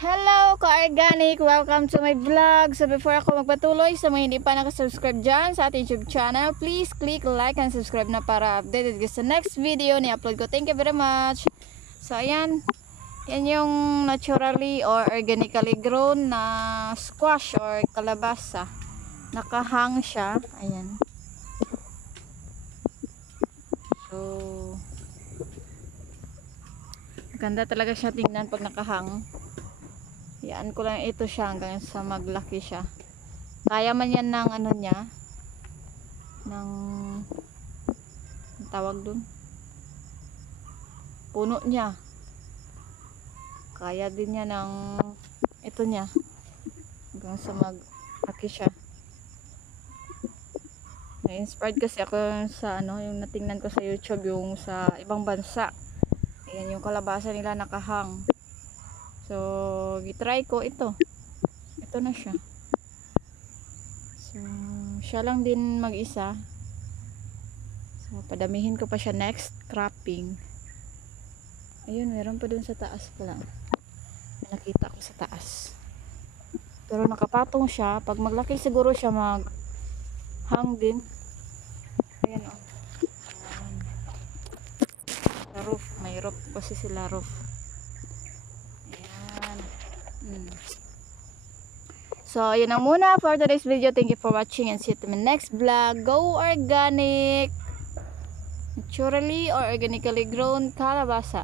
Hello ka-organic! Welcome to my vlog! So before ako magpatuloy, sa mga hindi pa nakasubscribe dyan sa ating YouTube channel, please click like and subscribe na para updated ka sa next video ni upload ko. Thank you very much! So ayan, yan yung naturally or organically grown na squash or kalabasa. Nakahang siya. Ayan. So ganda talaga siya tingnan pag nakahang. Yan ko lang ito siya hanggang sa maglaki siya. Kaya man yan ng ano niya, ng tawag dun, puno niya. Kaya din niya ng ito niya hanggang sa maglaki siya. Na-inspired kasi ako sa ano, yung natingnan ko sa YouTube, yung sa ibang bansa. Ayan yung kalabasa nila nakahang. So, gitry ko ito. Ito na siya. So, siya lang din mag-isa. So, padamihin ko pa siya next cropping. Ayun, meron pa dun sa taas pala. Nakita ko sa taas. Pero nakapatong siya. Pag maglaki siguro siya mag-hang din. Ayan o. Sa roof. May roof kasi sila roof. So, yun lang muna for today's video. Thank you for watching and see you to my next vlog. Go organic! Naturally or organically grown kalabasa.